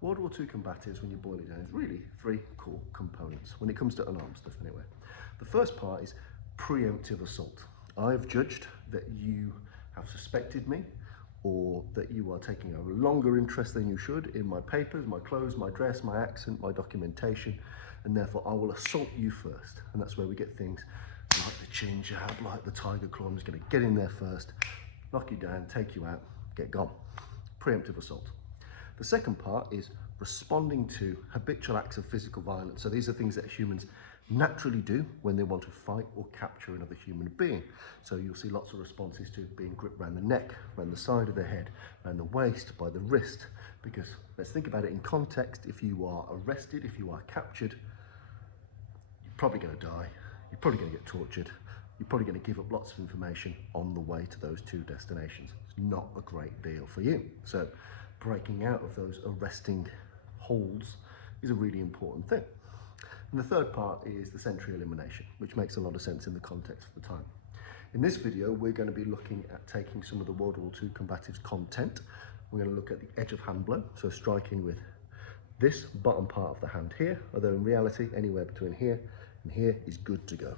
World War II combatives, when you boil it down, is really three core components when it comes to unarmed stuff anyway. The first part is preemptive assault. I've judged that you have suspected me, or that you are taking a longer interest than you should in my papers, my clothes, my dress, my accent, my documentation, and therefore I will assault you first. And that's where we get things like the chin jab, like the tiger claw. I'm just going to get in there first, knock you down, take you out, get gone. Preemptive assault. The second part is responding to habitual acts of physical violence. So these are things that humans naturally do when they want to fight or capture another human being. So you'll see lots of responses to being gripped around the neck, around the side of the head, around the waist, by the wrist. Because let's think about it in context. If you are arrested, if you are captured, you're probably going to die. You're probably going to get tortured. You're probably going to give up lots of information on the way to those two destinations. It's not a great deal for you. So breaking out of those arresting holds is a really important thing. And the third part is the sentry elimination, which makes a lot of sense in the context of the time. In this video, we're going to be looking at taking some of the World War II combatives content. We're going to look at the edge of hand blow, so striking with this bottom part of the hand here, although in reality, anywhere between here and here is good to go.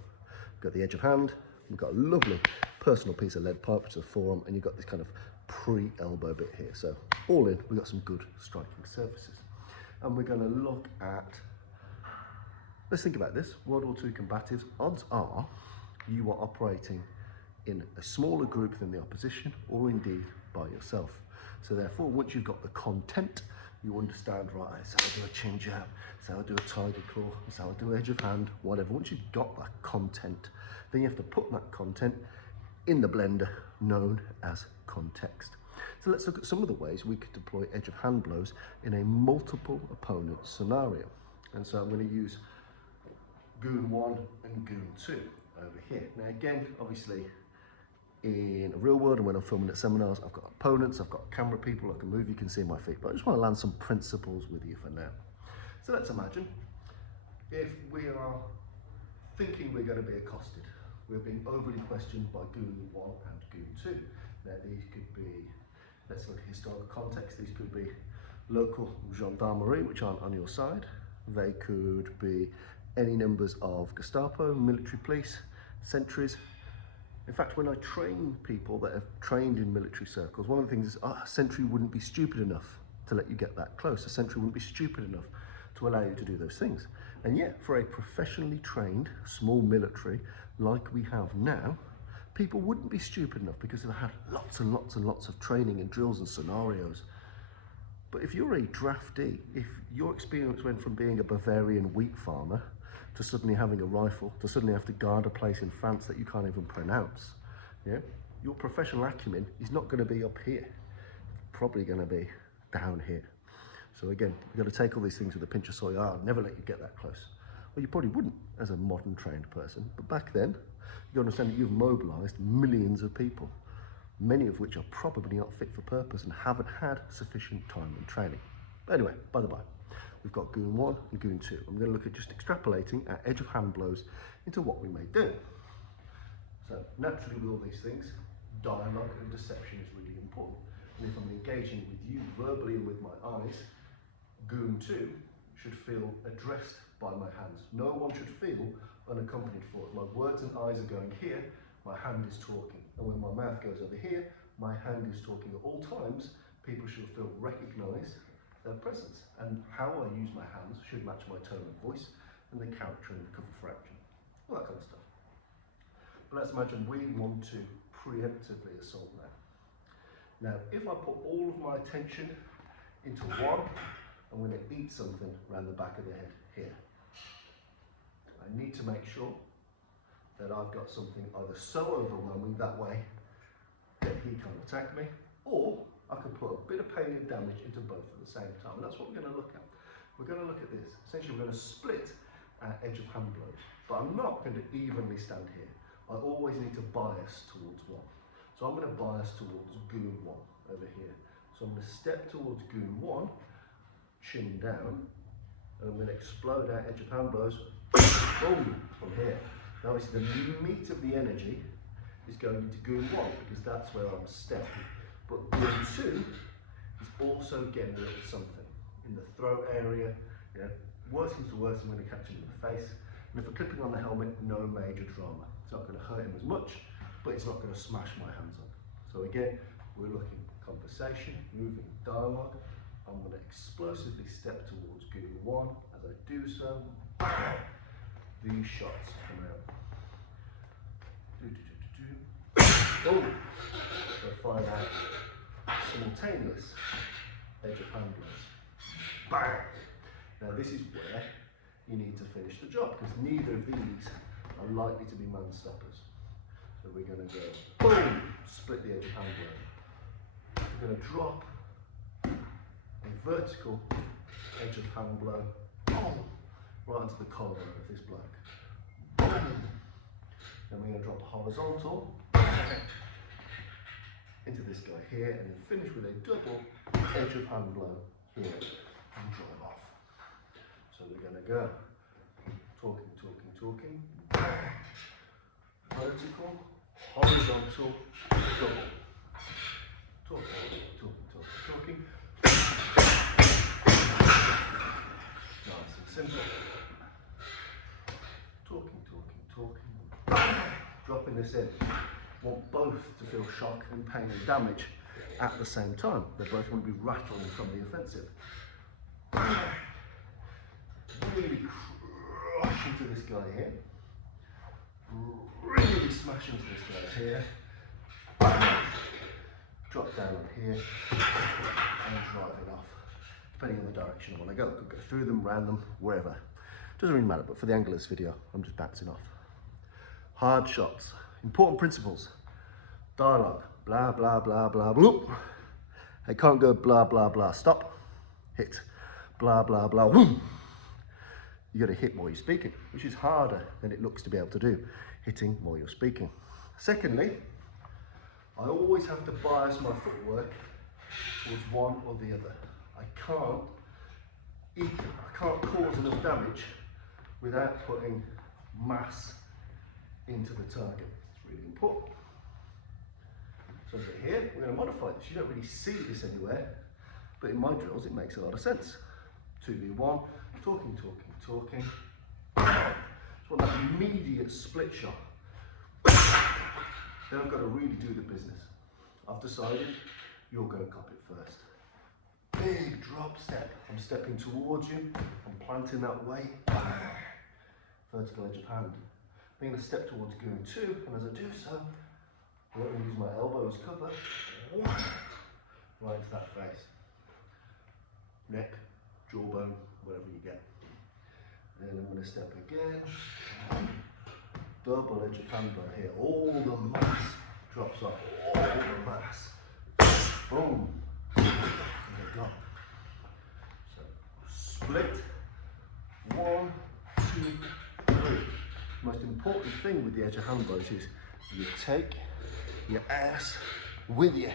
We've got the edge of hand, we've got a lovely personal piece of lead pipe, which is a forearm, and you've got this kind of pre-elbow bit here. So all in, we've got some good striking surfaces. And we're going to look at, let's think about this, World War II combatives. Odds are you are operating in a smaller group than the opposition, or indeed by yourself. So therefore, once you've got the content, you understand, right, it's how I do a chin jab, it's how I do a tiger claw, it's how I do edge of hand, whatever. Once you've got that content, then you have to put that content in the blender known as context. So let's look at some of the ways we could deploy edge of hand blows in a multiple opponent scenario. And so I'm going to use Goon 1 and Goon 2 over here. Now again, obviously in a real world and when I'm filming at seminars, I've got opponents, I've got camera people, I can move, you can see my feet, but I just want to land some principles with you for now. So let's imagine if we are thinking we're going to be accosted. We're being overly questioned by Goon 1 and Goon 2. Now these could be, let's look at historical context, these could be local gendarmerie, which aren't on your side. They could be any numbers of Gestapo, military police, sentries. In fact, when I train people that have trained in military circles, one of the things is a sentry wouldn't be stupid enough to let you get that close. A sentry wouldn't be stupid enough to allow you to do those things. And yet, for a professionally trained small military like we have now, people wouldn't be stupid enough because they've had lots and lots and lots of training and drills and scenarios. But if you're a draftee, if your experience went from being a Bavarian wheat farmer to suddenly having a rifle, to suddenly have to guard a place in France that you can't even pronounce, yeah, your professional acumen is not going to be up here. It's probably going to be down here. So again, you've got to take all these things with a pinch of salt. I'll never let you get that close. Well, you probably wouldn't as a modern trained person, but back then, you understand that you've mobilized millions of people, many of which are probably not fit for purpose and haven't had sufficient time and training. But anyway, by the by, we've got Goon 1 and Goon 2. I'm going to look at just extrapolating our edge of hand blows into what we may do. So naturally with all these things, dialogue and deception is really important. And if I'm engaging with you verbally and with my eyes, Goon 2 should feel addressed by my hands. No one should feel unaccompanied for it. My words and eyes are going here, my hand is talking. And when my mouth goes over here, my hand is talking at all times. People should feel recognized their presence. And how I use my hands should match my tone of voice and the character and the cover for action. All that kind of stuff. But let's imagine we want to preemptively assault now. Now, if I put all of my attention into one, I'm going to eat something around the back of the head here. I need to make sure that I've got something either so overwhelming that way that he can't attack me, or I can put a bit of pain and damage into both at the same time. And that's what we're going to look at. We're going to look at this. Essentially, we're going to split our edge of hand blows, but I'm not going to evenly stand here. I always need to bias towards one. So I'm going to bias towards Goon 1 over here. So I'm going to step towards Goon 1, chin down, and I'm going to explode our edge of hand blows, boom, from here. Now obviously the meat of the energy is going into Goon 1 because that's where I'm stepping. But Goon 2 is also getting a little something in the throat area, you know, worse comes to worse, I'm going to catch him in the face. And if we're clipping on the helmet, no major drama. It's not going to hurt him as much, but it's not going to smash my hands on. So again, we're looking conversation, moving dialogue. I'm going to explosively step towards gear 1. As I do so, these shots come out. Oh, so find out simultaneous edge of hand blows. Bang! Now this is where you need to finish the job, because neither of these are likely to be man stoppers. So we're going to go boom, split the edge of hand blow. We're going to drop a vertical edge of hand blow, boom, right into the collarbone of this bloke. Boom. Then we're going to drop a horizontal into this guy here, and then finish with a double edge of hand blow here and draw him off. So we're going to go talking, talking, talking, vertical, horizontal, double. Talking, talking, talking, talking. Nice and simple. Talking, talking, talking. Dropping this in. Want both to feel shock and pain and damage at the same time. They both want to be rattling from the offensive. Really crush into this guy here. Really smash into this guy here. Drop down on here and drive it off. Depending on the direction I want to go. Could go through them, round them, wherever. Doesn't really matter, but for the angle of this video, I'm just bouncing off. Hard shots. Important principles. Dialogue. Blah, blah, blah, blah, bloop. I can't go blah, blah, blah, stop. Hit. Blah, blah, blah, whoom. You got to hit while you're speaking, which is harder than it looks to be able to do, hitting while you're speaking. Secondly, I always have to bias my footwork towards one or the other. I can't cause enough damage without putting mass into the target. It's really important. So over here, we're going to modify this. You don't really see this anywhere, but in my drills it makes a lot of sense. 2v1, talking, talking, talking. Just want that immediate split shot. Then I've got to really do the business. I've decided you're going to cop it first. Big drop step. I'm stepping towards you. I'm planting that weight. Vertical edge of hand. I'm going to step towards gear 2, and as I do so, I'm going to use my elbow as cover. Right into that face. Neck, jawbone, whatever you get. Then I'm going to step again. Double edge of hand blow here. All the mass drops off. All the mass. Boom. There we go. So split. 1, 2, 3. The most important thing with the edge of hand blows is you take your ass with you.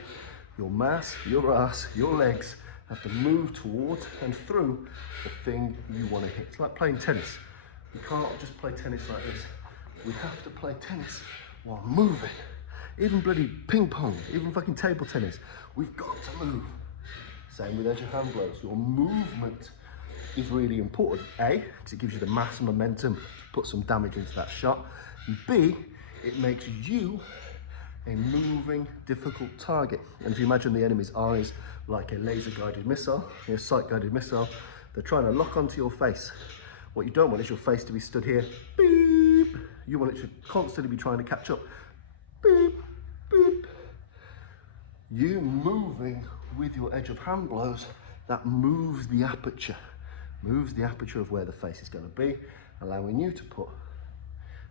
Your mass, your ass, your legs have to move towards and through the thing you want to hit. It's like playing tennis. You can't just play tennis like this. We have to play tennis while moving. Even bloody ping pong, even fucking table tennis. We've got to move. Same with edge of hand blows. Your movement is really important. A, because it gives you the mass and momentum to put some damage into that shot. And B, it makes you a moving, difficult target. And if you imagine the enemy's eyes like a laser-guided missile, a sight-guided missile, they're trying to lock onto your face. What you don't want is your face to be stood here, beep. You want it to constantly be trying to catch up, beep, beep. You moving with your edge of hand blows, that moves the aperture of where the face is going to be, allowing you to put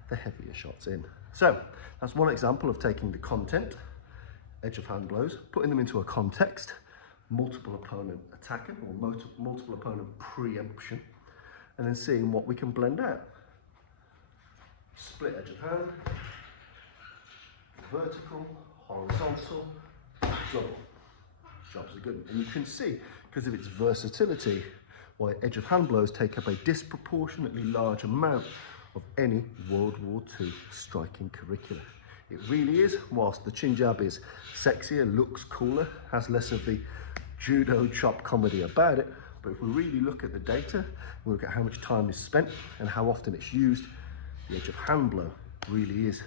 the heavier shots in. So that's one example of taking the content, edge of hand blows, putting them into a context, multiple opponent attacker or multiple opponent preemption, and then seeing what we can blend out. Split edge of hand, vertical, horizontal, double. Jobs are good. And you can see, because of its versatility, why edge of hand blows take up a disproportionately large amount of any World War II striking curricula. It really is, whilst the chin jab is sexier, looks cooler, has less of the judo chop comedy about it, But if we really look at the data, we look at how much time is spent and how often it's used, the edge of hand blow really is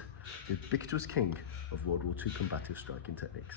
the ubiquitous king of World War II combative striking techniques.